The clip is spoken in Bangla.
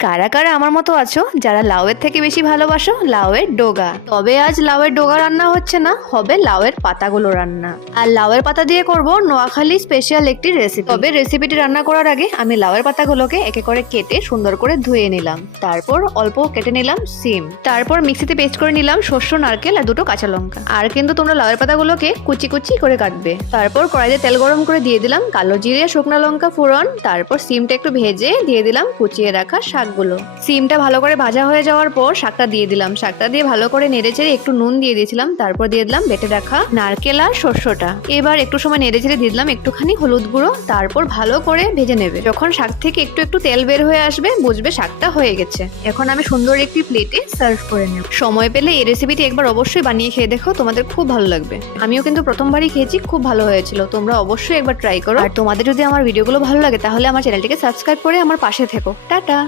কারা কারা আমার মতো আছো যারা লাউয়ের থেকে বেশি ভালোবাসো লাউয়ের ডোগা? তবে আজ লাউয়ের ডোগা রান্না হচ্ছে না, হবে লাউয়ের পাতাগুলো রান্না। আর লাউয়ের পাতা দিয়ে করব নোয়াখালী স্পেশাল একটি রেসিপি। তবে রেসিপিটি রান্না করার আগে আমি লাউয়ের পাতাগুলোকে একে করে কেটে সুন্দর করে ধুয়ে নিলাম। তারপর অল্প কেটে নিলাম সিম। তারপর মিক্সিতে পেস্ট করে নিলাম শস্য, নারকেল আর দুটো কাঁচা লঙ্কা। আর কিন্তু তোমরা লাউয়ের পাতাগুলোকে কুচি কুচি করে কাটবে। তারপর কড়াইতে তেল গরম করে দিয়ে দিলাম কালো জিরে, শুকনো লঙ্কা ফোড়ন। তারপর সিমটা একটু ভেজে দিয়ে দিলাম কুচিয়ে রাখা শাকগুলো। সিমটা ভালো করে ভাজা হয়ে যাওয়ার পর শাকটা দিয়ে দিলাম। শাকটা দিয়ে ভালো করে নেড়েচেড়ে একটু নুন দিয়ে দিয়েছিলাম। তারপর দিয়ে দিলাম বেটে রাখা নারকেল আর শস্যটা। এবার একটু সময় নেড়েচেড়ে দিয়ে দিলাম একটুখানি হলুদ গুঁড়ো। তারপর ভালো করে ভেজে নেবে। যখন শাক থেকে একটু একটু তেল বের হয়ে আসবে বুঝবে শাকটা হয়ে গেছে। এখন আমি সুন্দর একটি প্লেটে সার্ভ করে নেব। সময় পেলে এই রেসিপিটি একবার অবশ্যই বানিয়ে খেয়ে দেখো, তোমাদের খুব ভালো লাগবে। আমিও কিন্তু প্রথমবারই খেয়েছি, খুব ভালো হয়েছিল। তোমরা অবশ্যই একবার ট্রাই করো। আর তোমাদের যদি আমার ভিডিওগুলো ভালো লাগে তাহলে আমার চ্যানেলটিকে সাবস্ক্রাইব করে আমার পাশে থেকো। টাটা।